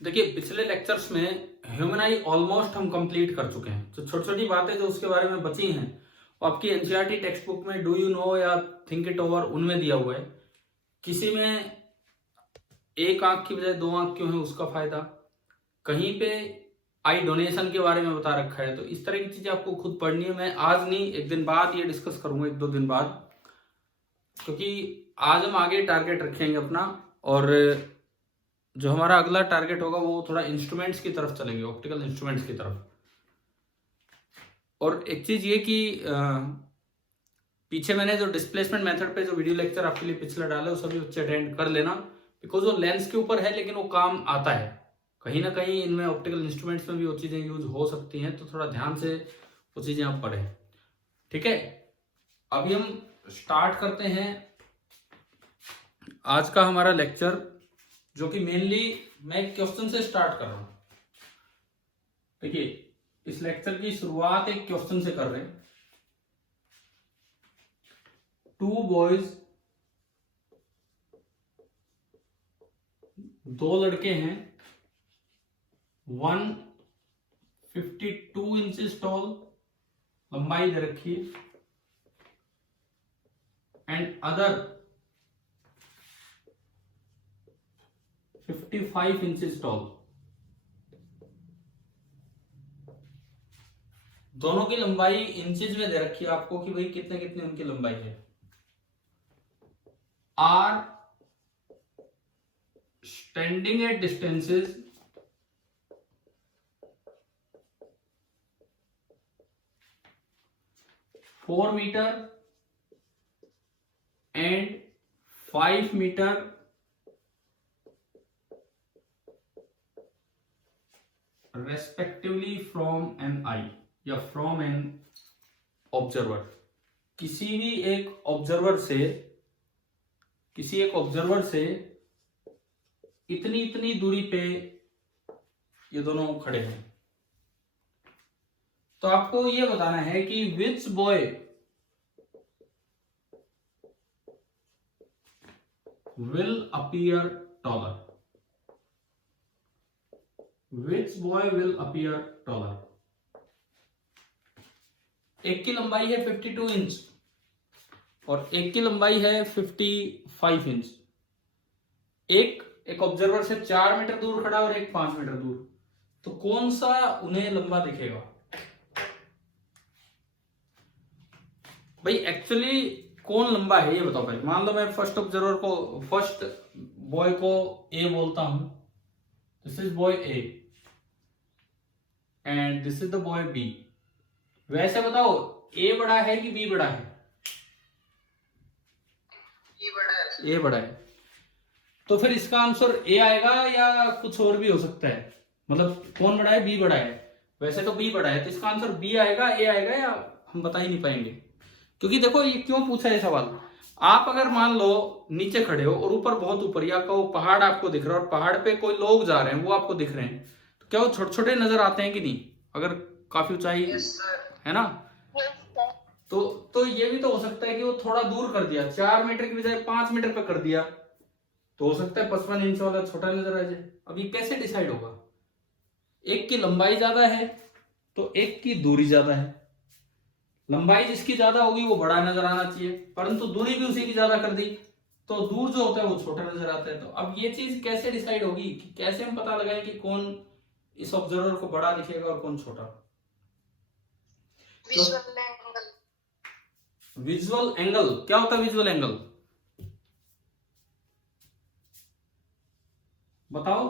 देखिए, पिछले लेक्चर्स में ह्यूमन आई ऑलमोस्ट हम कंप्लीट कर चुके हैं। जो छोटी छोटी बातें जो उसके बारे में बची हैं वो आपकी एनसीईआरटी टेक्स्ट बुक में डू यू नो या थिंक इट ओवर उनमें दिया हुआ है। किसी में एक आंख की बजाय दो आंख क्यों है उसका फायदा, कहीं पे आई डोनेशन के बारे में बता रखा है। तो इस तरह की चीजें आपको खुद पढ़नी है। मैं आज नहीं, एक दिन बाद ये डिस्कस करूंगा, एक दो दिन बाद, क्योंकि आज हम आगे टारगेट रखेंगे अपना। और जो हमारा अगला टारगेट होगा वो थोड़ा इंस्ट्रूमेंट्स की तरफ चलेंगे, ऑप्टिकल इंस्ट्रूमेंट्स की तरफ। और एक चीज ये कि पीछे मैंने जो डिस्प्लेसमेंट मेथड पे जो वीडियो लेक्चर आपके लिए पिछला डाला है वो सभी बच्चे अटेंड कर लेना, बिकॉज वो लेंस के ऊपर है लेकिन वो काम आता है। कहीं ना कहीं इनमें ऑप्टिकल इंस्ट्रूमेंट्स में भी वो चीजें यूज हो सकती हैं, तो थोड़ा ध्यान से वो चीजें आप पढ़ें। ठीक है, अभी हम स्टार्ट करते हैं आज का हमारा लेक्चर, जो कि मेनली मैं एक क्वेश्चन से स्टार्ट कर रहा हूं। देखिए, इस लेक्चर की शुरुआत एक क्वेश्चन से कर रहे हैं। टू बॉयज, दो लड़के हैं, 152 इंचेस टॉल, लंबाई दे रखी है, एंड अदर 55 इंचेस टॉल। दोनों की लंबाई इंचेस में दे रखी है आपको कि भाई कितने कितने उनकी लंबाई है। Are standing at distances 4 metre and 5 metre respectively from an eye या फ्रॉम एन ऑब्जर्वर। किसी एक ऑब्जर्वर से इतनी इतनी दूरी पे ये दोनों खड़े हैं। तो आपको ये बताना है कि which boy will appear taller, which boy will appear taller. एक की लंबाई है 52 इंच और एक की लंबाई है 55 इंच। एक ऑब्जर्वर से 4 मीटर दूर खड़ा और एक 5 मीटर दूर, तो कौन सा उन्हें लंबा दिखेगा? भाई एक्चुअली कौन लंबा है ये बताओ पहले। मान लो मैं फर्स्ट बॉय को ए बोलता हूं, this is boy A and this is the boy B. वैसे बताओ ए बड़ा है कि बी बड़ा है? ए बड़ा है। तो फिर इसका आंसर ए आएगा या कुछ और भी हो सकता है? मतलब कौन बड़ा है? बी बड़ा है। वैसे तो बी बड़ा है, तो इसका आंसर बी आएगा, ए आएगा, या हम बता ही नहीं पाएंगे? क्योंकि देखो ये क्यों पूछा है सवाल। आप अगर मान लो नीचे खड़े हो और ऊपर बहुत ऊपर या को पहाड़ आपको दिख रहा है और पहाड़ पे कोई लोग जा रहे हैं वो आपको दिख रहे हैं, तो क्या वो छोटे छोटे नजर आते हैं कि नहीं? अगर काफी ऊंचाई है ना, तो ये भी तो हो सकता है कि वो थोड़ा दूर कर दिया, 4 मीटर की बजाय 5 मीटर पे कर दिया, तो हो सकता है 55 इंच वाला छोटा नजर आ जाए। अब ये कैसे डिसाइड होगा? एक की लंबाई ज्यादा है तो एक की दूरी ज्यादा है। लंबाई जिसकी ज्यादा होगी वो बड़ा नजर आना चाहिए, परंतु दूरी भी उसी की ज्यादा कर दी तो दूर जो होता है वो छोटा नजर आता है। तो अब ये चीज कैसे डिसाइड होगी कि कैसे हम पता लगाएं कि कौन इस ऑब्जर्वर को बड़ा दिखेगा और कौन छोटा? विजुअल एंगल क्या होता है? विजुअल एंगल बताओ।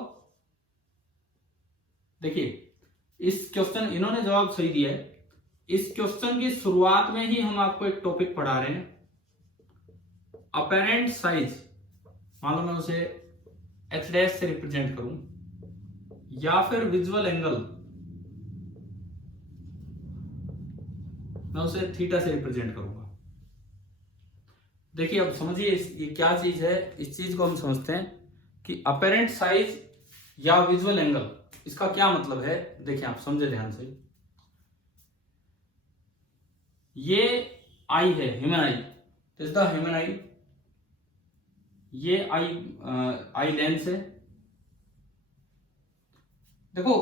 देखिए, इस क्वेश्चन इन्होंने जवाब सही दिया है। इस क्वेश्चन की शुरुआत में ही हम आपको एक टॉपिक पढ़ा रहे हैं, अपेरेंट साइज। मान लो मैं उसे h डैश से रिप्रेजेंट करूं या फिर विजुअल एंगल मैं उसे थीटा से रिप्रेजेंट करूंगा। देखिए अब समझिए ये क्या चीज है। इस चीज को हम समझते हैं कि अपेरेंट साइज या विजुअल एंगल, इसका क्या मतलब है। देखिए आप समझे ध्यान से। ये आई है, human I, this the human आई। ये आई लेंस है देखो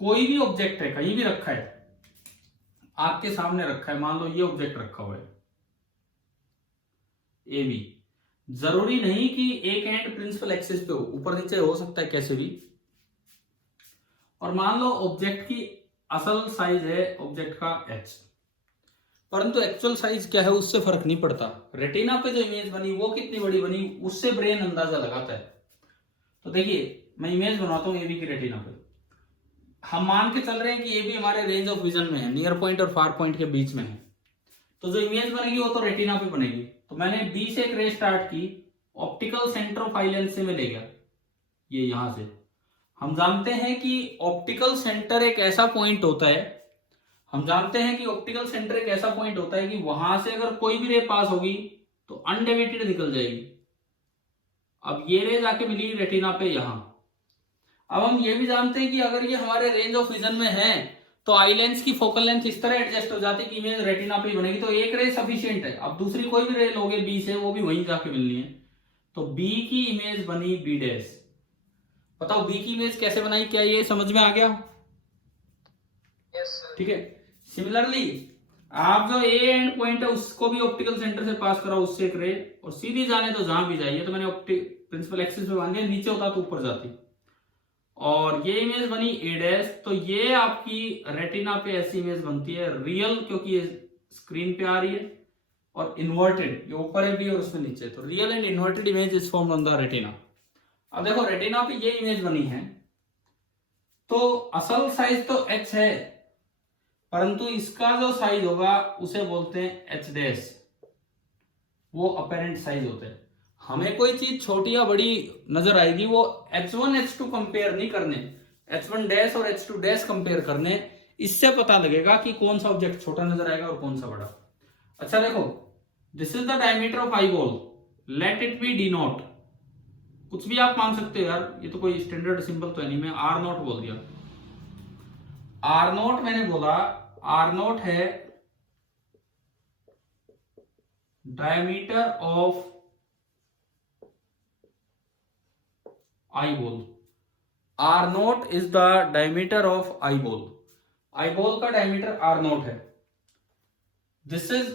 कोई भी ऑब्जेक्ट है, कहीं भी रखा है, आपके सामने रखा है, मान लो ये ऑब्जेक्ट रखा हुआ है ए बी, जरूरी नहीं कि एक एंड प्रिंसिपल एक्सिस पे हो, ऊपर नीचे हो सकता है कैसे भी। और मान लो ऑब्जेक्ट की असल साइज है ऑब्जेक्ट का h, परंतु एक्चुअल साइज क्या है उससे फर्क नहीं पड़ता। रेटिना पे जो इमेज बनी वो कितनी बड़ी बनी उससे ब्रेन अंदाजा लगाता है। तो देखिए मैं इमेज बनाता हूं एबी की रेटिना पे, हम मान के चल रहे हैं कि ये भी हमारे रेंज ऑफ विजन में है, नियर पॉइंट और फार पॉइंट के बीच में है, तो जो इमेज बनेगी वो तो रेटिना पे बनेगी। तो मैंने बी से एक रे स्टार्ट की, optical centre of eye lens से मैं ले गया ये यहां से। हम जानते हैं कि ऑप्टिकल सेंटर एक ऐसा पॉइंट होता है, हम जानते हैं कि ऑप्टिकल सेंटर एक ऐसा पॉइंट होता है कि वहां से अगर कोई भी रे पास होगी तो अनडेविएटेड निकल जाएगी। अब ये रे जाके मिली रेटिना पे यहां। अब हम ये भी जानते हैं कि अगर ये हमारे रेंज ऑफ विजन में है तो आई लेंस की फोकल लेंथ इस तरह एडजस्ट हो जाती है कि इमेज रेटिना पे ही बनेगी, तो एक रे सफिशिएंट है। अब दूसरी कोई भी रे लोगे बी से, वो भी वहीं जाके मिलनी है। तो बी की इमेज बनी बी डैश। बताओ बी की इमेज कैसे बनाई, क्या ये समझ में आ गया? यस ठीक है। सिमिलरली आप जो ए एंड पॉइंट है उसको भी ऑप्टिकल सेंटर से पास कराओ उससे एक रे, और सीधी जाने तो जहां भी जाइए। तो मैंने ऑप्टिक प्रिंसिपल एक्सिस पे बांध दिया, नीचे होता तो ऊपर जाती। और ये इमेज बनी ए डैश, तो ये आपकी रेटिना पे ऐसी इमेज बनती है रियल, क्योंकि ये स्क्रीन पे आ रही है, और इन्वर्टेड, ये ऊपर है भी और उसमें नीचे। तो real and inverted image is formed on the retina. अब देखो रेटिना पे ये इमेज बनी है, तो असल साइज तो h है, परंतु इसका जो साइज होगा उसे बोलते हैं एच डैश, वो अपेरेंट साइज होता है। हमें कोई चीज छोटी या बड़ी नजर आएगी, वो h1 h2 कंपेयर नहीं करने, h1 डैश और h2 डैश कंपेयर करने, इससे पता लगेगा कि कौन सा ऑब्जेक्ट छोटा नजर आएगा और कौन सा बड़ा। अच्छा देखो, this is the diameter of eye ball, let it be D not. कुछ भी आप मान सकते हो यार, ये तो कोई स्टैंडर्ड सिंबल तो है नहीं, मैं आर नॉट बोल दिया। आर नॉट मैंने बोला, आर नॉट है diameter of eyeball, R naught is the diameter of eyeball, eyeball का डायमीटर आर नोट है। This is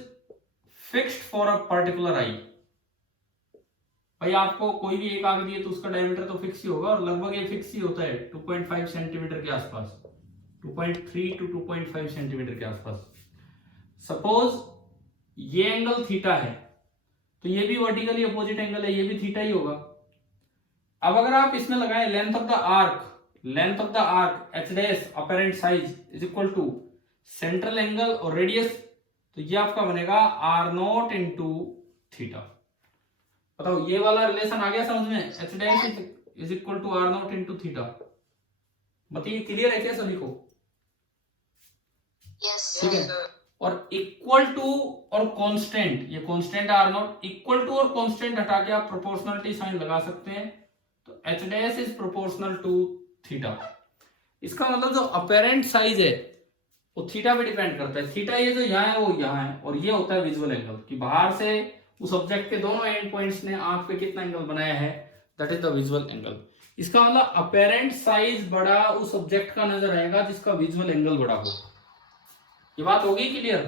fixed for a particular eye. भाई आपको कोई भी एक आंख दिए तो उसका डायमीटर तो फिक्स ही होगा, और लगभग ये फिक्स ही होता है 2.5 सेंटीमीटर के आसपास, 2.3 to 2.5 सेंटीमीटर के आसपास। सपोज ये एंगल थीटा है, तो ये भी वर्टिकली अपोजिट एंगल है, ये भी थीटा ही होगा। अब अगर आप इसमें लगाएं length of the arc, length of the arc H dash apparent size is equal to central angle और रेडियस, तो ये आपका बनेगा आर नॉट इंटू थीटा। बताओ ये वाला रिलेशन आ गया समझ में? H dash is equal to R naught into theta. बताइए क्लियर है क्या सभी को? ठीक है। और इक्वल टू और कांस्टेंट, ये constant R naught, equal to और कांस्टेंट हटा के आप प्रोपोर्शनलिटी साइन लगा सकते हैं, तो H dash is proportional to theta. इसका मतलब जो अपेरेंट साइज है वो थीटा पे डिपेंड करता है। थीटा ये जो यहाँ है वो यहाँ है, और ये होता है विजुअल एंगल, कि बाहर से उस ऑब्जेक्ट के दोनों एंड पॉइंट्स ने आंख पे कितना एंगल बनाया है, that is the visual angle. इसका मतलब अपेरेंट साइज बड़ा उस ऑब्जेक्ट का नजर आएगा जिसका विजुअल एंगल बड़ा हो। ये बात होगी क्लियर?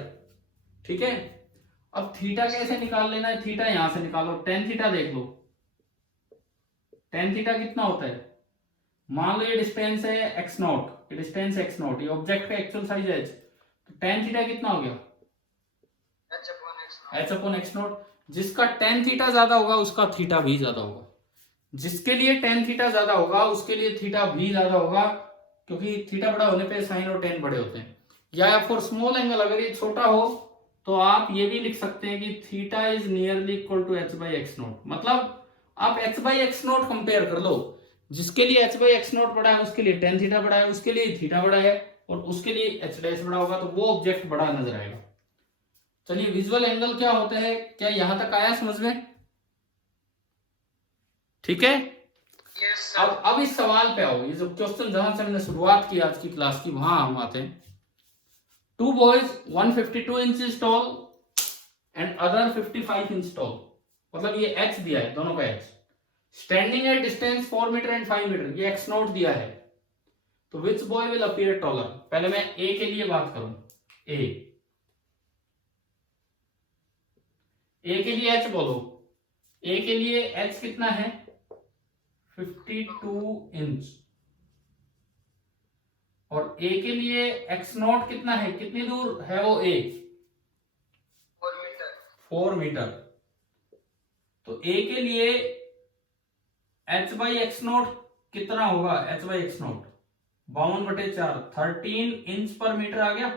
ठीक है। अब थीटा कैसे निकाल लेना है? थीटा यहां से निकालो, टेन थीटा देख लो, टेन थीटा कितना होता है? मान लो ये डिस्टेंस है एक्स नॉट, ये डिस्टेंस एक्स नॉट, ये ऑब्जेक्ट का एक्चुअल साइज है h, तो टेन थीटा कितना हो गया? h upon x not. जिसका टेन थीटा ज्यादा होगा उसका थीटा भी ज्यादा होगा, जिसके लिए टेन थीटा ज्यादा होगा उसके लिए थीटा भी ज्यादा होगा, क्योंकि थीटा बड़ा होने पे साइन और टेन बड़े होते हैं। या फॉर स्मॉल एंगल अगर ये छोटा हो तो आप ये भी लिख सकते हैं कि theta is nearly equal to h by X naught. मतलब आप h by X naught compare कर लो, जिसके लिए h बाई एक्स नॉट बड़ा है उसके लिए टेन थीटा बड़ा है, उसके लिए थीटा बड़ा है, और उसके लिए h डैश बड़ा होगा, तो वो ऑब्जेक्ट बड़ा नजर आएगा। चलिए विजुअल एंगल क्या होता है, क्या यहां तक आया समझ में? ठीक है। अब इस सवाल पे आओ, ये जो क्वेश्चन जहां से हमने शुरुआत की आज की क्लास की, वहां हम आते हैं। Two boys 152 inches tall and other 55 inch tall, मतलब ये h दिया है दोनों का h, standing at distance 4 metre and 5 metre, ये x नोट दिया है। तो which boy will appear taller. पहले मैं ए के लिए बात करूं, ए के लिए एच बोलो। ए के लिए एच कितना है 52 इंच, और ए के लिए एक्स नॉट कितना है, कितनी दूर है वो ए 4 मीटर। तो ए के लिए एच बाई एक्स नॉट कितना होगा, H by X not 52/4 13 inch पर मीटर आ गया।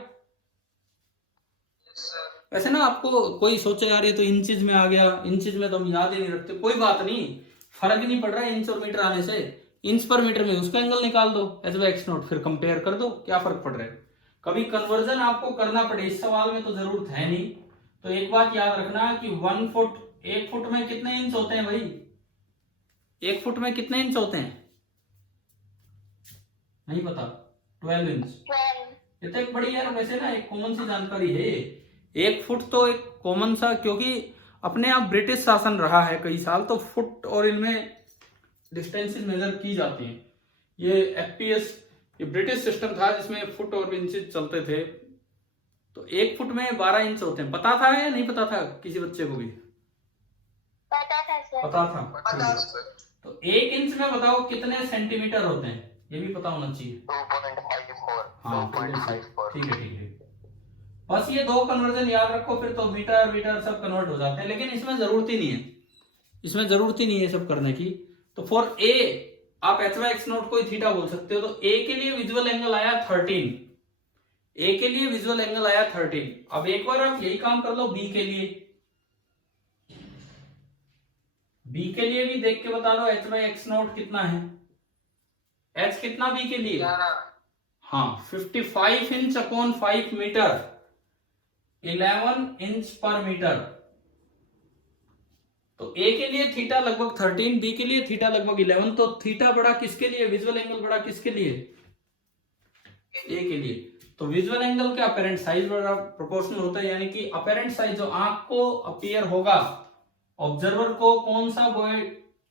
वैसे ना आपको कोई सोचे यार ये तो इंचेज में आ गया, इंचेज में तो हम याद ही नहीं रखते, कोई बात नहीं, फर्क नहीं पड़ रहा है इंच और मीटर आने से। इंच पर मीटर में उसका एंगल निकाल दो एच बाई एक्स नॉट, फिर कंपेयर कर दो, क्या फर्क पड़ रहा है। कभी कन्वर्जन आपको करना पड़े इस सवाल में तो जरूरत है नहीं। तो एक बात याद रखना कि 1 फुट, 1 फुट में कितने इंच होते हैं भाई, 1 फुट में कितने इंच होते हैं, नहीं पता, 12 इंच। ये तो एक बड़ी यार वैसे ना एक कॉमन सी जानकारी है। 1 फुट तो एक कॉमन सा, क्योंकि अपने आप ब्रिटिश शासन रहा है कई साल, तो फुट और इनमें डिस्टेंसेस मेजर की जाती हैं। ये एफपीएस ये ब्रिटिश सिस्टम था जिसमें फुट और इंचेस चलते थे। तो 1 फुट में 12 इंच होते हैं। पता था या नहीं पता था किसी बच्चे को भी? पता था सर। पता था। तो 1 इंच में बताओ कितने सेंटीमीटर होते हैं, ये भी पता होना चाहिए। 2.54। हाँ ठीक है। बस ये 2 कन्वर्जन याद रखो, फिर तो मीटर सब कन्वर्ट हो जाते हैं, लेकिन इसमें जरूरत ही नहीं है सब करने की। तो फॉर ए आप एच बाई एक्स नॉट को थीटा बोल सकते हो। तो ए के लिए विजुअल एंगल आया 13, ए के लिए विजुअल एंगल आया 13। अब एक बार आप यही काम कर लो बी के लिए, बी के लिए भी देख के बता दो एच बाई एक्स नॉट कितना है, एच कितना बी के लिए, हाँ 55 इंच अपॉन 5 मीटर 11 इंच पर मीटर। तो ए के लिए थीटा लगभग 13, बी के लिए थीटा लगभग 11। तो थीटा बड़ा किसके लिए, विजुअल एंगल बड़ा किसके लिए, ए के लिए। तो विजुअल एंगल का अपेरेंट साइज बड़ा प्रोपोर्शनल होता है, यानी कि अपेरेंट साइज जो आंख को अपीयर होगा, ऑब्जर्वर को कौन सा बॉय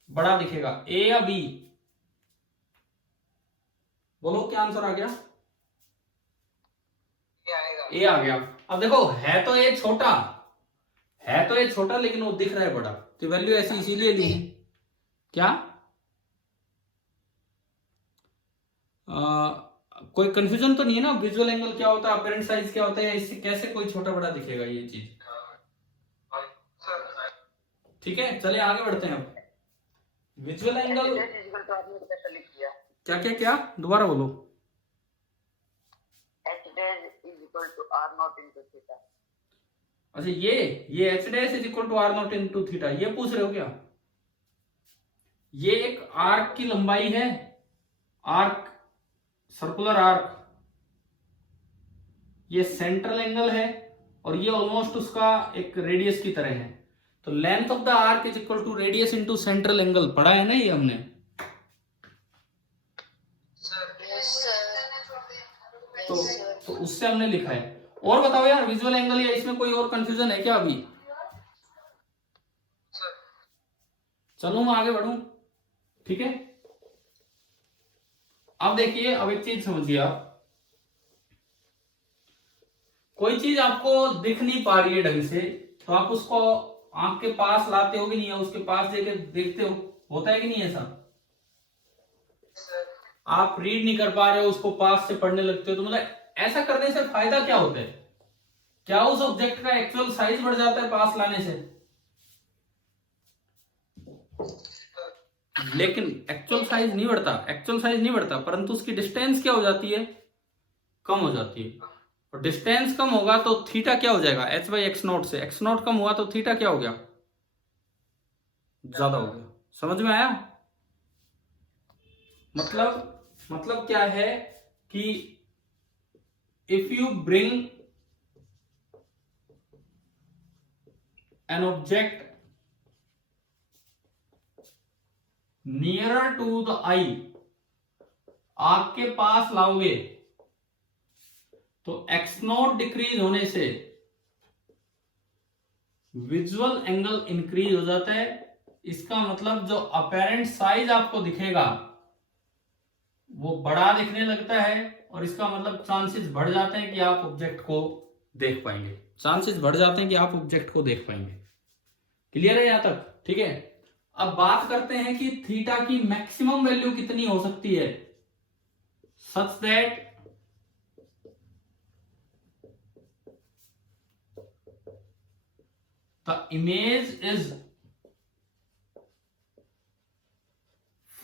बड़ा दिखेगा, ए या बी? बोलो क्या आंसर आ गया? ए आ गया। अब देखो है तो ये छोटा लेकिन वो दिख रहा है बड़ा, तो वैल्यू ऐसी इसीलिए ली है। क्या कोई कंफ्यूजन तो नहीं है ना, विजुअल एंगल क्या होता है, अपेरेंट साइज क्या होता है, इससे कैसे कोई छोटा बड़ा दिखेगा ये चीज? ठीक है चले आगे बढ़ते हैं। अब विजुअल एंगल क्या दोबारा बोलो। अच्छा ये H dash is equal to R naught into theta, ये पूछ रहे हो क्या? ये एक आर्क की लंबाई है, आर्क सर्कुलर आर्क, ये सेंट्रल एंगल है, और ये ऑलमोस्ट उसका एक रेडियस की तरह है। तो length of the arc is equal to radius into central angle, पढ़ा है ना ये हमने? तो उससे हमने लिखा है। और बताओ यार विजुअल एंगल, या इसमें कोई और कंफ्यूजन है क्या अभी? चलो मैं आगे बढ़ूं, ठीक है। अब देखिए, अब एक चीज समझिए आप, कोई चीज आपको दिख नहीं पा रही है ढंग से, तो आप उसको आंख के पास लाते हो कि नहीं, है उसके पास देके देखते हो, होता है कि नहीं ऐसा? आप रीड नहीं कर पा रहे हो, उसको पास से पढ़ने लगते हो, तो मतलब ऐसा करने से फायदा क्या होता है? क्या उस ऑब्जेक्ट का एक्चुअल साइज बढ़ जाता है पास लाने से? लेकिन एक्चुअल साइज नहीं बढ़ता, परंतु उसकी डिस्टेंस क्या हो जाती है, कम हो जाती है। और डिस्टेंस कम होगा तो थीटा क्या हो जाएगा, एच बाई एक्स नॉट से एक्स नॉट कम हुआ तो थीटा क्या हो गया, ज्यादा हो गया। समझ में आया? मतलब क्या है कि if you bring an object nearer to the eye, आंख के पास लाओगे, तो एक्स नॉट डिक्रीज होने से विजुअल एंगल इंक्रीज हो जाता है। इसका मतलब जो अपेरेंट साइज आपको दिखेगा वो बड़ा दिखने लगता है और इसका मतलब चांसेस बढ़ जाते हैं कि आप ऑब्जेक्ट को देख पाएंगे, चांसेस बढ़ जाते हैं कि आप ऑब्जेक्ट को देख पाएंगे। क्लियर है यहां तक? ठीक है। अब बात करते हैं कि थीटा की मैक्सिमम वैल्यू कितनी हो सकती है, such that the image is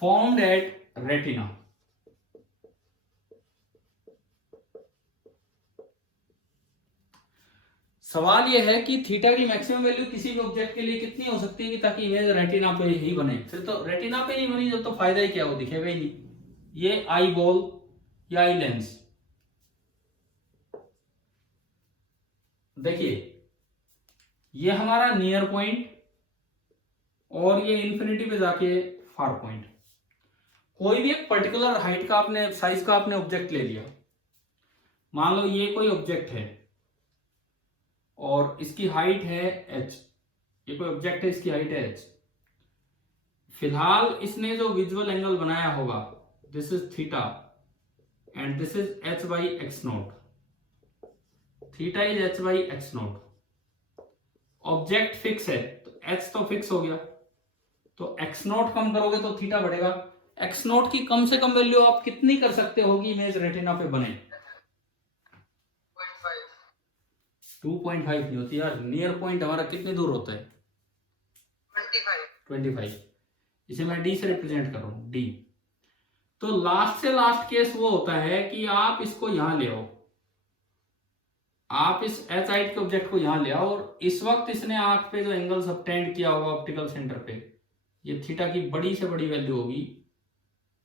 formed at retina। सवाल यह है कि थीटा की मैक्सिमम वैल्यू किसी भी ऑब्जेक्ट के लिए कितनी हो सकती है कि ताकि इमेज रेटिना पे ही बने। फिर तो रेटिना पे नहीं बनी जब तो फायदा ही क्या, वो दिखेगा ही नहीं। ये आई बॉल या आई लेंस, देखिए ये हमारा नियर पॉइंट और ये इंफिनिटी पे जाके फार पॉइंट। कोई भी एक पर्टिकुलर हाइट का आपने, साइज का आपने ऑब्जेक्ट ले लिया, मान लो ये कोई ऑब्जेक्ट है और इसकी हाइट है h, ये कोई ऑब्जेक्ट है, इसकी हाइट है h। फिलहाल इसने जो विजुअल एंगल बनाया होगा, this is theta and this is h by x note, theta is h by x note. Object fix है तो h तो फिक्स हो गया, तो x नोट कम करोगे तो थीटा बढ़ेगा। x नोट की कम से कम वैल्यू आप कितनी कर सकते हो कि इमेज रेटिना पे बने? 2.5 नहीं होती यार, नियर पॉइंट हमारा कितनी दूर होता है? 25। इसे मैं d से रिप्रेजेंट कर रहा हूं, d। तो लास्ट से लास्ट केस वो होता है कि आप इसको यहां ले आओ, आप इस h हाइट के ऑब्जेक्ट को यहां ले आओ और इस वक्त इसने आंख पे जो एंगल सबटेंड किया होगा ऑप्टिकल सेंटर पे, ये थीटा की बड़ी से बड़ी वैल्यू होगी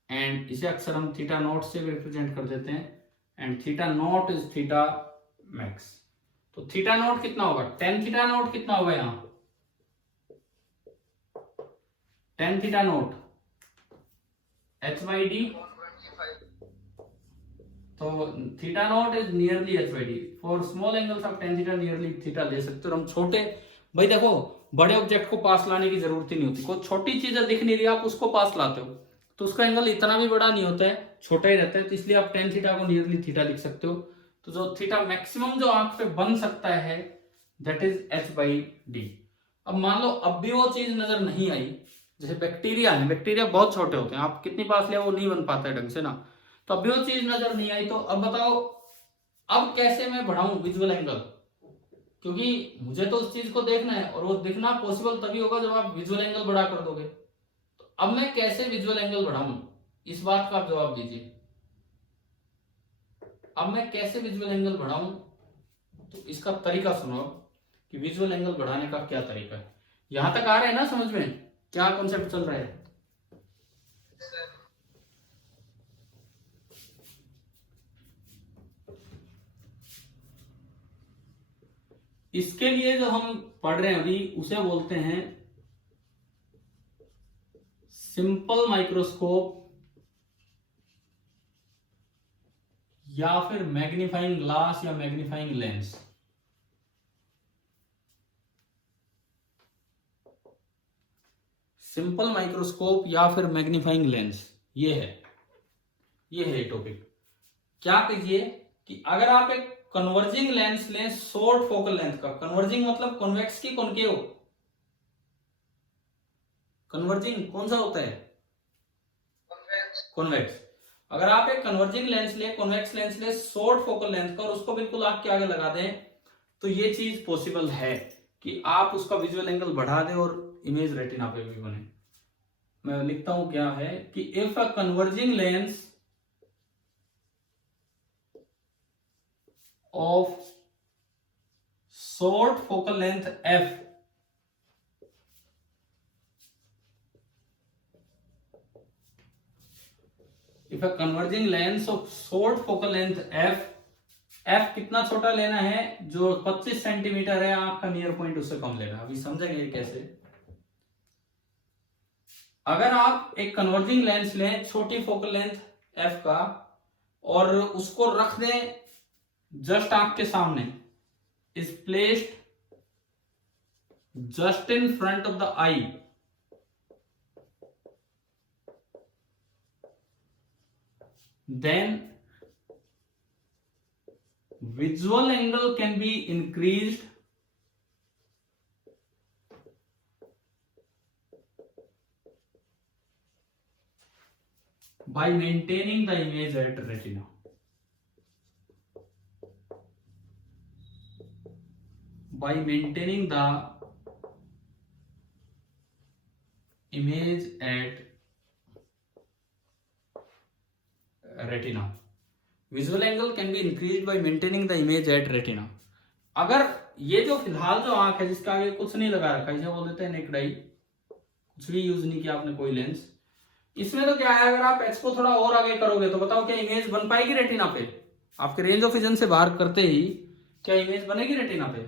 एंड इसे अक्सर हम थीटा नॉट से रिप्रेजेंट कर देते हैं and theta naught is theta max. तो थीटा नॉट कितना होगा, टेन थीटा नॉट कितना होगा यहां, tan theta naught h by D, तो theta naught is nearly h by D. For small angles आप टेन थीटा नियरली थीटा ले सकते हो। हम छोटे, भाई देखो बड़े ऑब्जेक्ट को पास लाने की जरूरत ही नहीं होती, कोई छोटी चीजें दिख नहीं रही आप उसको पास लाते हो तो उसका एंगल इतना भी बड़ा नहीं होता है, छोटा ही रहता है, तो इसलिए आप टेन थीटा को नियरली थीटा लिख सकते हो। तो जो थीटा मैक्सिमम जो आंख पे बन सकता है that is h by D. अब मान लो अब भी वो चीज नजर नहीं आई, जैसे बैक्टीरिया है, बैक्टीरिया बहुत छोटे होते हैं, आप कितनी पास लिया वो नहीं बन पाता है ढंग से ना, तो अब भी वो चीज नजर नहीं आई। तो अब बताओ अब कैसे मैं बढ़ाऊं विजुअल एंगल, क्योंकि मुझे तो उस चीज को देखना है और वो दिखना पॉसिबल तभी होगा जब आप विजुअल एंगल बढ़ा कर दोगे। तो अब मैं कैसे विजुअल एंगल बढ़ाऊं, इस बात का आप जवाब दीजिए। अब मैं कैसे विजुअल एंगल बढ़ाऊं, तो इसका तरीका सुनो कि विजुअल एंगल बढ़ाने का क्या तरीका है। यहां तक आ रहा है ना समझ में, क्या कॉन्सेप्ट चल रहा है? इसके लिए जो हम पढ़ रहे हैं अभी उसे बोलते हैं सिंपल माइक्रोस्कोप या फिर मैग्नीफाइंग ग्लास या मैग्नीफाइंग लेंस। सिंपल माइक्रोस्कोप या फिर मैग्नीफाइंग लेंस, ये है टॉपिक। क्या कीजिए कि अगर आप एक कन्वर्जिंग लेंस लें शॉर्ट फोकल लेंथ का, कन्वर्जिंग मतलब कॉन्वेक्स की कॉनकेव, कन्वर्जिंग कौन सा होता है? कॉन्वेक्स। अगर आप एक कन्वर्जिंग लेंस ले, कॉन्वेक्स लेंस ले शॉर्ट फोकल लेंथ का और उसको बिल्कुल आंख के आगे लगा दें, तो ये चीज पॉसिबल है कि आप उसका विजुअल एंगल बढ़ा दें और इमेज रेटिना पे भी बने। मैं लिखता हूं क्या है कि if a converging lens of short focal length f if a converging lens of short focal length f कितना छोटा लेना है, जो 25 सेंटीमीटर है आंख का नियर पॉइंट उससे कम लेना। अभी समझेंगे कैसे। अगर आप एक कन्वर्जिंग लेंस लें छोटी फोकल लेंथ f का और उसको रख दें जस्ट आंख के सामने, is placed just in front of the I, then visual angle can be increased by maintaining the image at retina. By maintaining the image at retina. Visual angle can be increased by maintaining the image at retina. अगर ये जो फिलहाल जो आंख है जिसका आगे कुछ नहीं लगा रखा है, इसे बोल देते हैं नेक्ड आई, कुछ भी यूज नहीं किया आपने कोई लेंस, इसमें तो क्या है, अगर आप एक्स को थोड़ा और आगे करोगे तो बताओ क्या इमेज बन पाएगी रेटिना पे? आपके रेंज ऑफ विजन से बाहर करते ही क्या इमेज बनेगी रेटिना पे?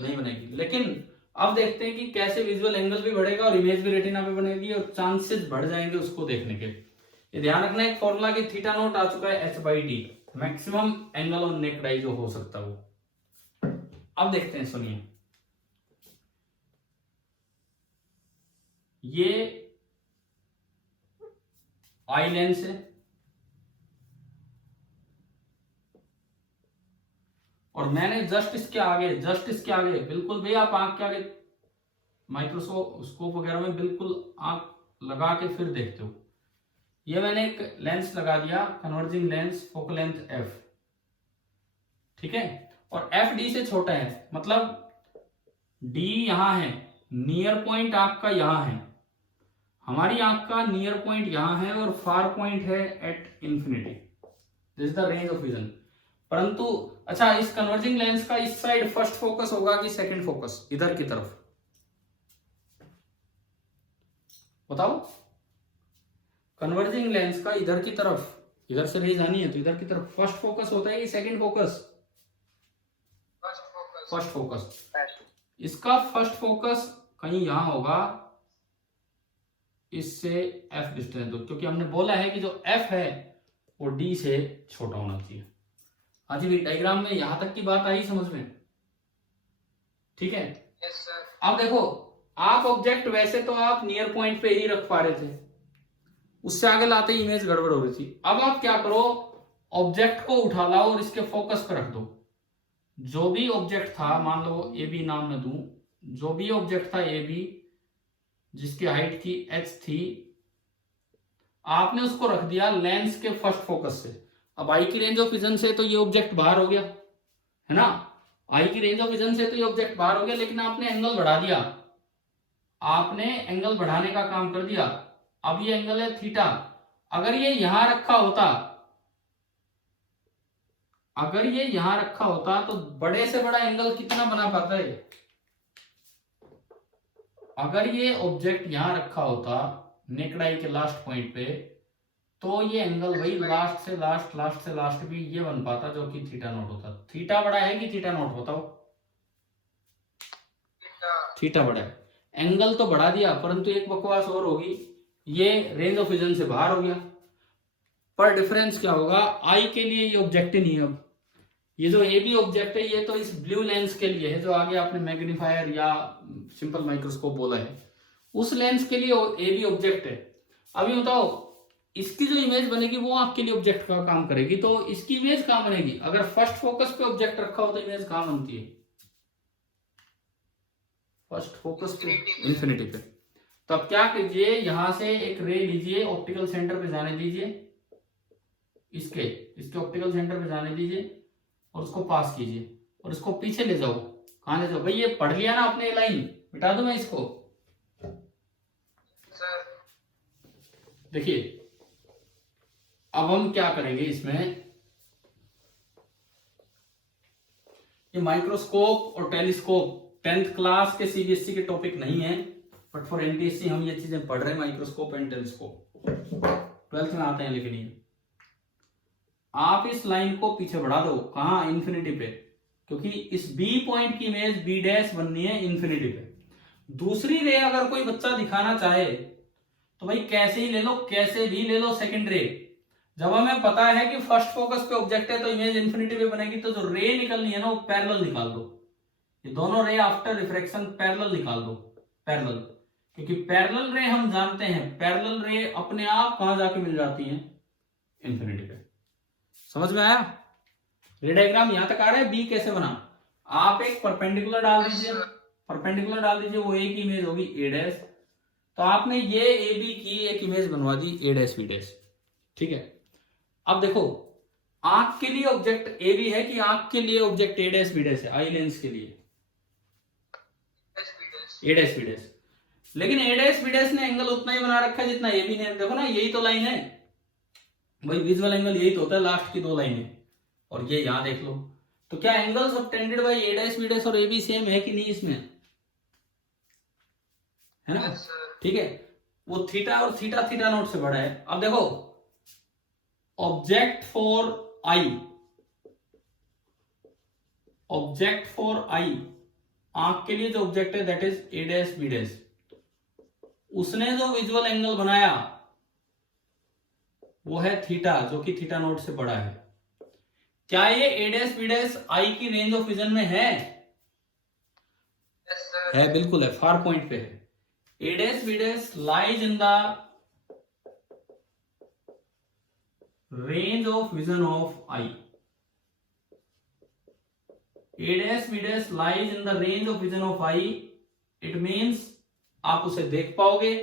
नहीं बनेगी। लेकिन अब देखते हैं कि कैसे विजुअल एंगल भी बढ़ेगा और इमेज भी रेटिना पे बनेगी और चांसेस बढ़ जाएंगे उसको देखने के। ये ध्यान रखना है, एक फॉर्मूला की थीटा नॉट आ चुका है h/d, maximum angle on necked आई जो हो सकता है वो। अब देखते हैं, सुनिए, ये आई लेंस है और मैंने जस्ट इसके आगे बिल्कुल भी आप आंख के आगे माइक्रोस्कोप वगैरह में बिल्कुल आंख लगा के फिर देखते हो, ये मैंने एक लेंस लगा दिया, converging lens, focal length f, ठीक है, और f d से छोटा है, मतलब d यहां है, नियर पॉइंट आंख का यहां है, हमारी आंख का नियर पॉइंट यहां है और फार पॉइंट है at infinity, this is the range of vision. परंतु अच्छा, इस कन्वर्जिंग लेंस का इस साइड फर्स्ट फोकस होगा कि सेकंड फोकस, इधर की तरफ बताओ? कन्वर्जिंग लेंस का इधर की तरफ, इधर से रेज आनी है तो इधर की तरफ फर्स्ट फोकस होता है कि सेकंड फोकस? First focus. इसका फर्स्ट फोकस कहीं यहां होगा, इससे f डिस्टेंस दो, क्योंकि हमने बोला है कि जो f है वो d से छोटा होना चाहिए। हाँ जी भाई, डायग्राम में यहां तक की बात आई समझ में? ठीक है। Yes sir. अब देखो, आप ऑब्जेक्ट वैसे तो आप नियर पॉइंट पे ही रख पा रहे थे, उससे आगे लाते ही इमेज गड़बड़ हो रही थी। अब आप क्या करो, ऑब्जेक्ट को उठा लाओ और इसके फोकस पर रख दो। जो भी ऑब्जेक्ट था, मान लो ए बी नाम न दूं, जो भी ऑब्जेक्ट था ए बी जिसकी हाइट थी h थी, आपने उसको रख दिया लेंस के फर्स्ट फोकस से। अब आई की रेंज ऑफ विजन से तो ये ऑब्जेक्ट बाहर हो गया है ना, आई की रेंज ऑफ विजन से तो ये ऑब्जेक्ट बाहर हो गया, लेकिन आपने एंगल बढ़ा दिया, आपने एंगल बढ़ाने का काम कर दिया। अब ये एंगल है थीटा, अगर ये यहां रखा होता, अगर ये यहां रखा होता तो बड़े से बड़ा एंगल कितना बना पाता है? अगर ये ऑब्जेक्ट यहां रखा होता नेक्ड आई के लास्ट पॉइंट पे, तो ये एंगल भाई लास्ट से लास्ट भी ये बन पाता, जो कि थीटा नॉट होता। थीटा बड़ा है कि थीटा नॉट, बताओ? थीटा बड़ा है। एंगल तो बढ़ा दिया, परंतु एक बकवास और होगी, ये रेंज ऑफ विजन से बाहर हो गया। पर डिफरेंस क्या होगा, आई के लिए ये ऑब्जेक्ट ही नहीं है। अब ये जो ए बी ऑब्जेक्ट है, ये तो इस ब्लू लेंस के लिए है, जो आगे आपने मैग्नीफायर या सिंपल माइक्रोस्कोप बोला है, उस लेंस के लिए ए बी ऑब्जेक्ट है। अभी बताओ, इसकी जो इमेज बनेगी वो आंख के लिए ऑब्जेक्ट का काम करेगी, तो इसकी इमेज कहां बनेगी? अगर फर्स्ट फोकस पे ऑब्जेक्ट रखा हो तो इमेज कहां बनती है? फर्स्ट फोकस पे, इंफिनिटी पे। तो अब क्या कीजिए, यहां से एक रे लीजिए, ऑप्टिकल सेंटर पे जाने दीजिए, इसके ऑप्टिकल सेंटर पे जाने दीजिए और उसको पास कीजिए और इसको पीछे ले जाओ। कहां ले जाओ भाई? ये पढ़ लिया ना आपने, लाइन मिटा दूं मैं इसको? देखिए अब हम क्या करेंगे इसमें, ये माइक्रोस्कोप और टेलीस्कोप 10th क्लास के सीबीएसई के टॉपिक नहीं है, बट फॉर एनटीएससी हम ये चीजें पढ़ रहे हैं, माइक्रोस्कोप एंड टेलीस्कोप 12th में आते हैं। लेकिन ये आप इस लाइन को पीछे बढ़ा दो, कहां? इंफिनिटी पे, क्योंकि इस बी पॉइंट की इमेज बी डैश बननी है इंफिनिटी पे। दूसरी रे अगर कोई बच्चा दिखाना चाहे तो भाई कैसे ही ले लो, कैसे भी ले लो सेकंड रे, जब हमें पता है कि फर्स्ट फोकस पे ऑब्जेक्ट है तो इमेज इंफिनिटी पे बनेगी, तो जो रे निकलनी है ना वो पैरेलल निकाल दो। ये दोनों रे आफ्टर रिफ्रैक्शन पैरेलल निकाल दो, पैरेलल, क्योंकि पैरेलल रे हम जानते हैं, पैरेलल रे अपने आप कहां जाके मिल जाती हैं? इन्फिनिटी पे। समझ में आया? रे डायग्राम यहां तक आ रहा है। बी कैसे बना, आप एक परपेंडिकुलर डाल दीजिए, परपेंडिकुलर डाल दीजिए, वो एक इमेज होगी ए डैश। तो आपने ये ए बी की एक इमेज बनवा दी ए डैश बी डैश, ठीक है। अब देखो आंख के लिए ऑब्जेक्ट ए बी है कि आंख के लिए object A dash B dash है, आई लेंस के लिए ए डैश बी डैश। लेकिन ए डैश बी डैश ने एंगल उतना ही बना रखा है जितना ए बी ने। देखो ना यही तो लाइन है भाई, विजुअल एंगल यही तो होता है, लास्ट की दो लाइनें। और ये यहां देख लो, तो क्या angle subtended by A dash B dash और ए बी सेम है कि नहीं इसमें, है ना? ठीक है, वो थीटा और थीटा थीटा नोट से बड़ा है। अब देखो object for eye, object for eye, आंख के लिए जो ऑब्जेक्ट है that is A dash B dash, उसने जो विजुअल एंगल बनाया वो है थीटा, जो कि थीटा नोट से बड़ा है। क्या ये ए डैश बी डैश आई की रेंज ऑफ विजन में है? है, बिल्कुल है, फार पॉइंट पे है। A dash B dash lies in the range of vision of eye, A dash B dash lies in the range of vision of eye. It means आप उसे देख पाओगे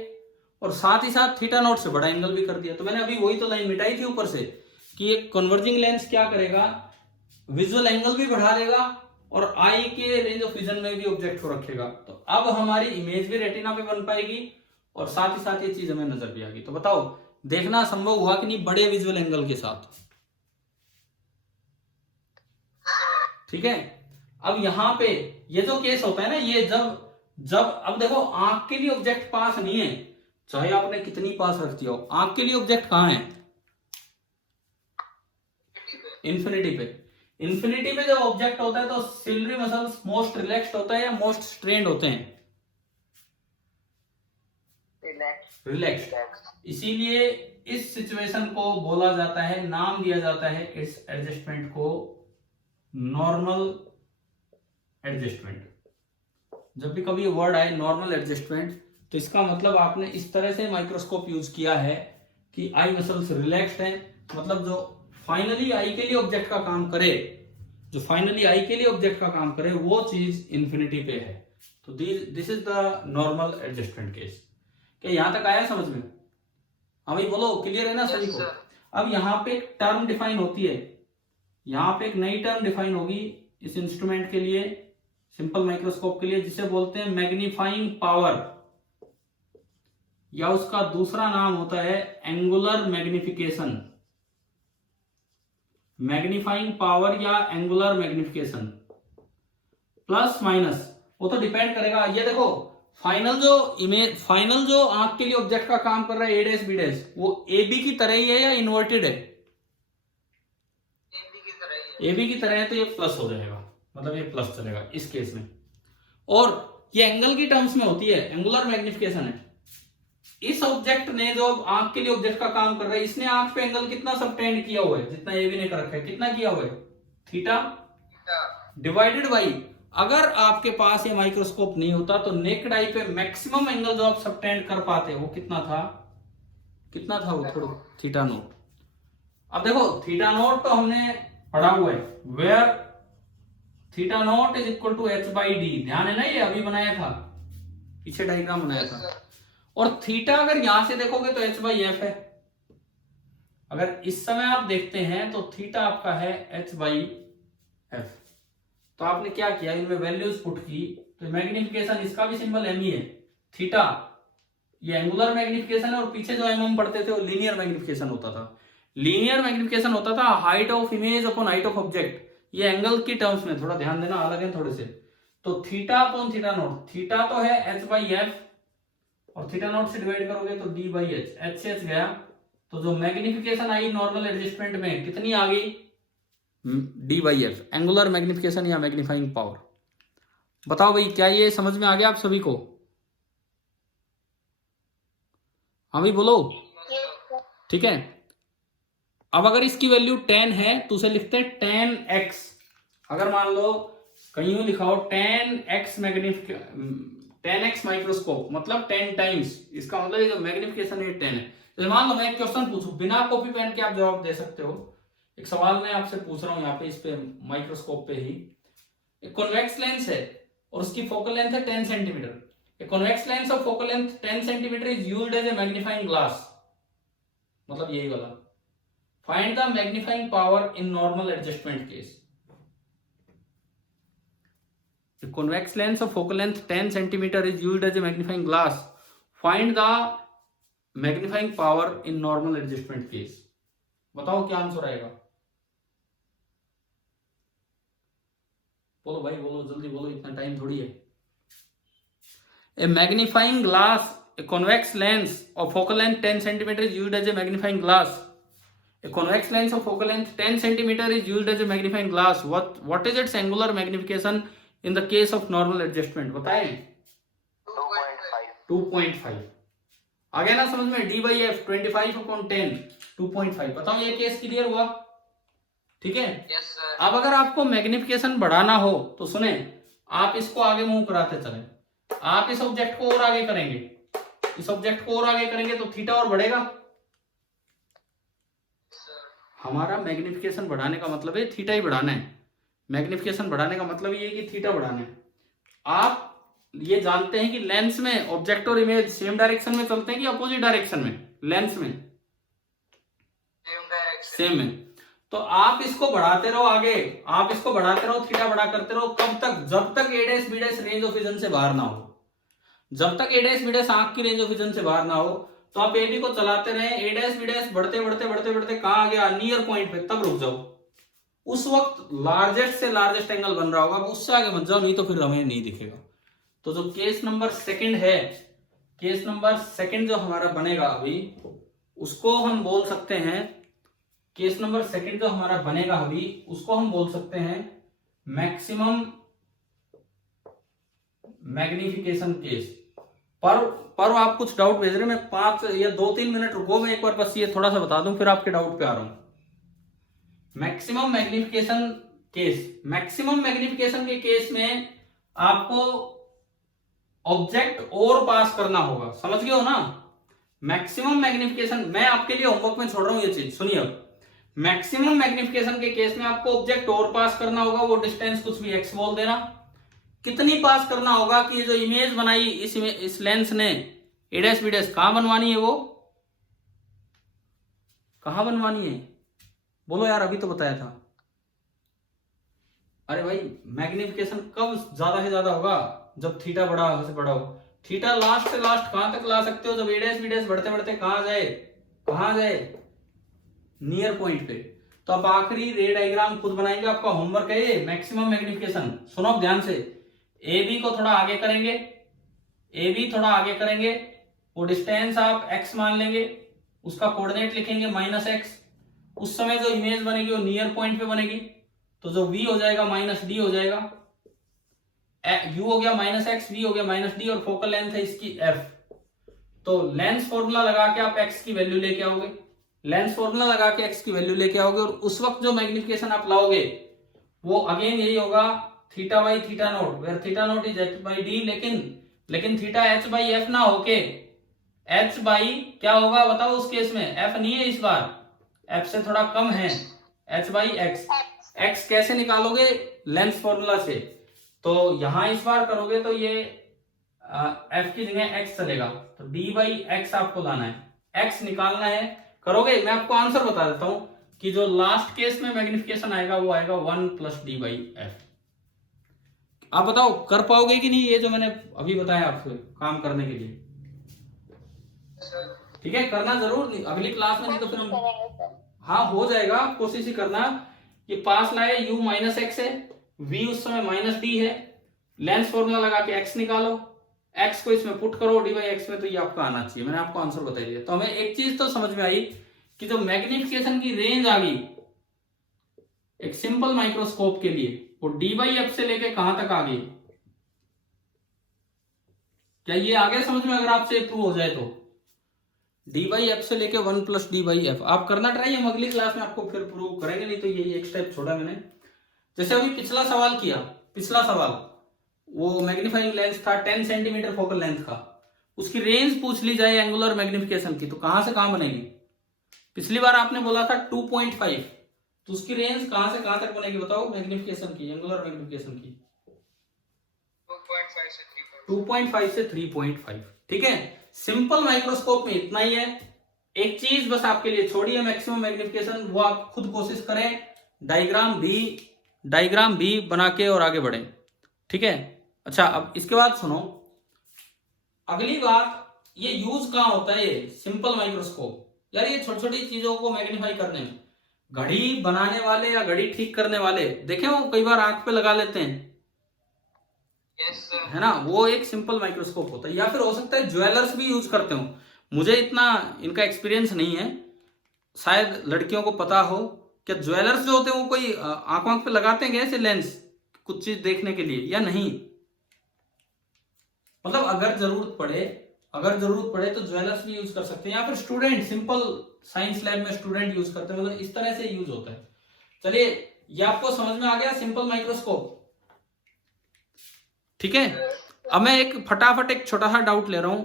और साथ ही साथ थीटा नॉट से बड़ा एंगल भी कर दिया। तो मैंने अभी वही तो लाइन मिटाई थी ऊपर से कि एक कन्वर्जिंग लेंस क्या करेगा, विजुअल एंगल भी बढ़ा देगा और आई के रेंज ऑफ विजन में भी ऑब्जेक्ट को रखेगा। तो अब हमारी इमेज भी रेटिना पे बन पाएगी और साथ ही साथ ये चीज हमें नजर भी आएगी। तो बताओ देखना संभव हुआ कि नहीं बड़े विजुअल एंगल के साथ? ठीक है। अब यहां पे ये जो केस होता है ना, ये जब अब देखो आंख के लिए ऑब्जेक्ट पास नहीं है, चाहे आपने कितनी पास रख दिया हो, आंख के लिए ऑब्जेक्ट कहां है? इन्फिनिटी पे। इन्फिनिटी पे जब ऑब्जेक्ट होता है तो सिलरी मसल्स मोस्ट रिलैक्स्ड होता है या मोस्ट स्ट्रेन्ड होते हैं? रिलैक्स्ड। इसीलिए इस सिचुएशन को बोला जाता है, नाम दिया जाता है इस एडजस्टमेंट को नॉर्मल एडजस्टमेंट। जब भी कभी वर्ड आए नॉर्मल एडजस्टमेंट, तो इसका मतलब आपने इस तरह से माइक्रोस्कोप यूज किया है कि आई मसल्स रिलैक्स्ड हैं, मतलब जो फाइनली आई के लिए ऑब्जेक्ट का काम करे, जो फाइनली आई के लिए ऑब्जेक्ट का काम करे वो चीज इन्फिनिटी पे है। तो this is the normal adjustment case. क्या यहां तक आया समझ में? हाँ भाई बोलो, क्लियर है ना सभी को? अब यहाँ पे एक टर्म डिफाइन होती है, यहाँ पे एक नई टर्म डिफाइन होगी इस इंस्ट्रूमेंट के लिए, सिंपल माइक्रोस्कोप के लिए, जिसे बोलते हैं मैग्नीफाइंग पावर, या उसका दूसरा नाम होता है एंगुलर मैग्निफिकेशन। मैग्नीफाइंग पावर या एंगुलर मैग्निफिकेशन, प्लस माइनस वो तो डिपेंड करेगा। ये देखो फाइनल जो आंख के लिए ऑब्जेक्ट का काम कर रहा है ए डैश बी डैश, वो ए बी की तरह ही है या इन्वर्टेड है? ए बी की तरह है, तो ये प्लस हो जाएगा, मतलब ये प्लस चलेगा इस केस में। और ये एंगल की टर्म्स में होती है, एंगुलर मैग्निफिकेशन है। इस ऑब्जेक्ट ने जो आंख के लिए ऑब्जेक्ट का काम कर रहा है, इसने आंख पे एंगल कितना सबटेंड किया हुआ है, जितना ए बी ने कर रखा है, कितना किया हुआ है? थीटा डिवाइडेड बाई, अगर आपके पास ये माइक्रोस्कोप नहीं होता तो नेक्ड आई पे मैक्सिमम एंगल जो आप सबटेंड कर पाते वो कितना था वो? थोड़ा थीटा नोट। अब देखो थीटा नोट तो हमने पढ़ा हुआ है, where theta naught is equal to H by D. ध्यान है ना, ये अभी बनाया था, पीछे डायग्राम बनाया था। और थीटा अगर यहां से देखोगे तो एच बाई एफ है। अगर इस समय आप देखते हैं तो थीटा आपका है एच बाई एफ। तो आपने क्या किया, इनमें वैल्यूज पुट की, तो मैग्निफिकेशन इसका भी सिंबल एम ही है, थीटा ये एंगुलर मैग्निफिकेशन है, और पीछे जो एम हम पढ़ते थे वो लीनियर मैग्निफिकेशन होता था। लीनियर मैग्निफिकेशन होता था height of image upon height of object, ये एंगल की टर्म्स में, थोड़ा ध्यान देना, अलग है थोड़े से। तो theta upon theta note, theta तो है एच बाई एफ और थीटा नोट से डिवाइड करोगे तो डी बाई एच, एच से एच गया, तो जो मैग्निफिकेशन आई नॉर्मल एडजस्टमेंट में कितनी आ गई? D by F, angular magnification या मैग्नीफाइंग पावर। बताओ भाई क्या ये समझ में आ गया आप सभी को? हाँ भाई बोलो। ठीक है, अब अगर इसकी वैल्यू 10 है तो उसे लिखते हैं 10x। अगर मान लो कहीं लिखा हो 10x माइक्रोस्कोप, मतलब 10 टाइम्स, इसका मतलब ये जो मैग्निफिकेशन है 10 है। तो मान लो मैं एक क्वेश्चन पूछूं, बिना कॉपी पेन के आप जवाब दे सकते हो। एक सवाल मैं आपसे पूछ रहा हूँ यहाँ पे, इस पे माइक्रोस्कोप पे ही। एक कॉन्वेक्स लेंस है और उसकी फोकल लेंथ है 10 centimetre. A convex lens of focal length 10 centimetre is used as a magnifying glass, मतलब यही वाला। Find the magnifying power in normal adjustment case. A convex lens of focal length 10 centimeter is used as a magnifying glass. Find the magnifying power in normal adjustment case. बताओ क्या answer आएगा? बोलो भाई बोलो, जल्दी बोलो, इतना टाइम थोड़ी है। A magnifying glass, a convex lens of focal length 10 centimeter is used as a magnifying glass. A convex lens of focal length 10 centimeter is used as a magnifying glass. What is its angular magnification in the case of normal adjustment? बताएं। 2.5। आ गया ना समझ में? d by f 25/10 2.5। बताओ ये case clear हुआ? ठीक है। Yes sir. अब अगर आपको मैग्निफिकेशन बढ़ाना हो तो सुने, आप इसको आगे मूव कराते चले। आप इस ऑब्जेक्ट को और आगे करेंगे, इस ऑब्जेक्ट को और आगे करेंगे तो थीटा और बढ़ेगा। हमारा मैग्निफिकेशन बढ़ाने का मतलब है थीटा ही बढ़ाना है। मैग्निफिकेशन बढ़ाने का मतलब ये है कि थीटा बढ़ाना है। आप ये जानते हैं कि लेंस में ऑब्जेक्ट और इमेज सेम डायरेक्शन में चलते हैं कि अपोजिट डायरेक्शन में? लेंस में सेम है। तो आप इसको बढ़ाते रहो आगे, आप इसको बढ़ाते रहो, थीटा बढ़ा करते रहो। कब तक? जब तक A dash B dash range of vision से बाहर ना हो। जब तक ए डैश बी डैश आंख की रेंज ऑफ विजन से बाहर ना हो तो आप ए बी को चलाते रहे। ए डैश बी डैश बढ़ते बढ़ते बढ़ते बढ़ते कहां आ गया? नियर पॉइंट पे, तब रुक जाओ। उस वक्त लार्जेस्ट से लार्जेस्ट एंगल बन रहा होगा, उससे आगे मत जाओ, नहीं तो फिर हमें नहीं दिखेगा। तो जो केस नंबर सेकंड है, केस नंबर सेकंड जो हमारा बनेगा अभी, उसको हम बोल सकते हैं, केस नंबर सेकंड जो हमारा बनेगा अभी, उसको हम बोल सकते हैं मैक्सिमम मैग्निफिकेशन केस। पर आप कुछ डाउट भेज रहे हैं, मैं 5 या 2-3 मिनट रुको, मैं एक बार बस ये थोड़ा सा बता दूं, फिर आपके डाउट पे आ रहा हूं। Maximum magnification case, maximum magnification के केस में आपको ऑब्जेक्ट और पास करना होगा, समझ गए हो ना? मैक्सिमम मैग्निफिकेशन, मैं आपके लिए होमवर्क में छोड़ रहा हूं ये चीज, सुनिए। मैक्सिमम मैग्निफिकेशन के केस में आपको ऑब्जेक्ट और पास करना होगा। वो डिस्टेंस कुछ भी x बोल देना। कितनी पास करना होगा कि जो इमेज बनाई इस लेंस ने, ए डैश बी डैश, कहां बनवानी है? वो कहां बनवानी है? बोलो यार, अभी तो बताया था। अरे भाई, मैग्निफिकेशन कब ज्यादा से ज्यादा होगा? जब थीटा बड़ा से बड़ा हो। थीटा लास्ट से लास्ट कहां तक ला सकते हो? जब ए डैश बी डैश बढ़ते बढ़ते कहां जाए? कहां जाए? नियर पॉइंट पे। तो आप आखिरी रे डायग्राम खुद बनाएंगे, आपका होमवर्क है ये, मैक्सिमम मैग्निफिकेशन। सुनो ध्यान से, ए बी को थोड़ा आगे करेंगे, ए बी थोड़ा आगे करेंगे, वो डिस्टेंस आप x मान लेंगे, उसका कोऑर्डिनेट लिखेंगे -x। उस समय जो इमेज बनेगी वो नियर पॉइंट पे बनेगी, तो जो v हो जाएगा -d हो जाएगा। u हो गया -x, v हो गया -d, और फोकल लेंथ है इसकी f। तो लेंस फॉर्मूला लगा के आप x की वैल्यू लेके आओगे, लेंस फॉर्मूला लगा के x की वैल्यू लेके आओगे, और उस वक्त जो मैग्निफिकेशन आप लाओगे वो अगेन यही होगा, theta by theta naught, where theta naught is h by d। लेकिन थीटा h बाई f ना होके h बाई क्या होगा बताओ? उस केस में f नहीं है, इस बार f से थोड़ा कम है, h बाई x। x कैसे निकालोगे? लेंस फॉर्मूला से। तो यहां इस बार करोगे तो ये f की जगह x चलेगा, तो d बाई x आपको लाना है, x निकालना है। करोगे? मैं आपको आंसर बता देता हूं कि जो लास्ट केस में मैग्निफिकेशन आएगा वो आएगा 1 + d बाई f। आप बताओ कर पाओगे कि नहीं ये जो मैंने अभी बताया आपसे काम करने के लिए? ठीक है, करना जरूर, नहीं अगली क्लास में, नहीं तो फिर हम, हाँ हो जाएगा, कोशिश ही करना। ये पास लाए, u -x है, v उस समय -d है, लेंस फॉर्मूला लगा के x निकालो, x को इसमें पुट करो d बाई x में, तो ये आपका आना चाहिए। मैंने आपको आंसर बता दिया। तो हमें एक चीज तो समझ में आई कि जो मैग्निफिकेशन की रेंज आ गई एक सिंपल माइक्रोस्कोप के लिए, वो d बाई f से लेके कहां तक आ गई? क्या ये आगे समझ में? अगर आपसे प्रूव हो जाए तो d बाई f से लेके 1 + d बाई f आप करना ट्राई, हम अगली क्लास में आपको फिर प्रूव करेंगे, नहीं तो ये एक स्टेप छोड़ा मैंने। जैसे अभी पिछला सवाल किया, पिछला सवाल वो मैग्नीफाइंग लेंस था 10 सेंटीमीटर फोकल लेंथ का, उसकी रेंज पूछ ली जाए एंगुलर मैग्निफिकेशन की, तो कहां से कहां बनेगी? पिछली बार आपने बोला था 2.5, तो उसकी रेंज कहां से कहां तक बनेगी बताओ मैग्निफिकेशन की, एंगुलर मैग्निफिकेशन की? 2.5 से 3.5। ठीक है, सिंपल माइक्रोस्कोप में इतना ही है। एक चीज बस आपके लिए छोड़ी है मैक्सिमम मैग्निफिकेशन, वो आप खुद कोशिश करें, डायग्राम भी बना के और आगे बढ़े। ठीक है, अच्छा अब इसके बाद सुनो, अगली बात, ये यूज कहां होता है ये सिंपल माइक्रोस्कोप? यार ये छोटी छोटी चीजों को मैग्नीफाई करने में, घड़ी बनाने वाले या घड़ी ठीक करने वाले देखे वो कई बार आंख पे लगा लेते हैं, है ना, वो एक सिंपल माइक्रोस्कोप होता है। या फिर हो सकता है ज्वेलर्स भी यूज करते हो, मुझे इतना इनका एक्सपीरियंस नहीं है, शायद लड़कियों को पता हो। क्या ज्वेलर्स जो होते हैं वो कोई आंख पे लगाते हैं क्या ऐसे लेंस कुछ चीज देखने के लिए, या नहीं? मतलब अगर जरूरत पड़े तो ज्वेलर्स भी यूज कर सकते हैं, या फिर स्टूडेंट सिंपल साइंस लैब में स्टूडेंट यूज करते हैं, मतलब इस तरह से यूज होता है। चलिए ये आपको समझ में आ गया सिंपल माइक्रोस्कोप। ठीक है, अब मैं एक फटाफट एक छोटा सा डाउट ले रहा हूं,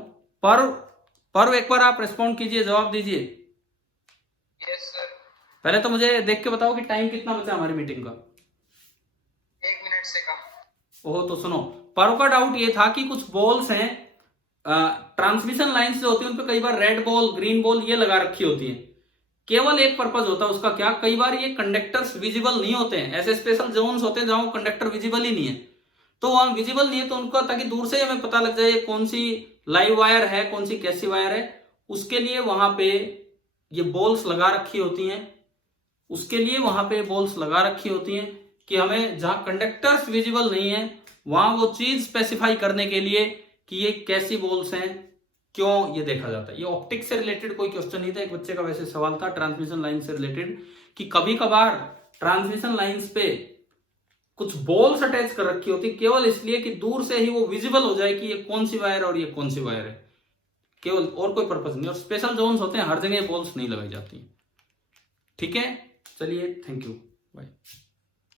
पर एक बार आप रिस्पॉन्ड कीजिए, जवाब दीजिए। Yes sir. पहले तो मुझे देख के बताओ कि टाइम कितना बचा हमारी मीटिंग का? 1 मिनट से कम। ओह, तो सुनो, पर का डाउट ये था कि कुछ बॉल्स हैं, ट्रांसमिशन लाइन्स जो होती है उन पे कई बार रेड बॉल ग्रीन बॉल ये लगा रखी होती है, केवल एक पर्पज होता है उसका, क्या, कई बार ये कंडक्टर्स विजिबल नहीं होते हैं, ऐसे स्पेशल जोन्स होते हैं जहां कंडक्टर विजिबल ही नहीं है, तो वहां विजिबल नहीं है तो उनका, ताकि दूर से हमें पता लग जाए कौन सी लाइव वायर है कौन सी कैसी वायर है, उसके लिए वहां पे ये बॉल्स लगा रखी होती हैं, कि हमें जहां कंडक्टर्स विजिबल नहीं है वहां वो चीज स्पेसिफाई करने के लिए कि ये कैसी बॉल्स हैं, क्यों ये देखा जाता है। ये ऑप्टिक्स से रिलेटेड कोई क्वेश्चन नहीं था, एक बच्चे का वैसे सवाल था ट्रांसमिशन लाइन से रिलेटेड, कि कभी कभार ट्रांसमिशन लाइंस पे कुछ बॉल्स अटैच कर रखी होती केवल इसलिए कि दूर से ही वो विजिबल हो जाए कि ये कौन सी वायर और ये कौन सी वायर है, केवल, और कोई पर्पज नहीं। और स्पेशल जोन्स होते हैं, हर जगह बॉल्स नहीं लगाई जाती। ठीक है, चलिए, थैंक यू, बाय।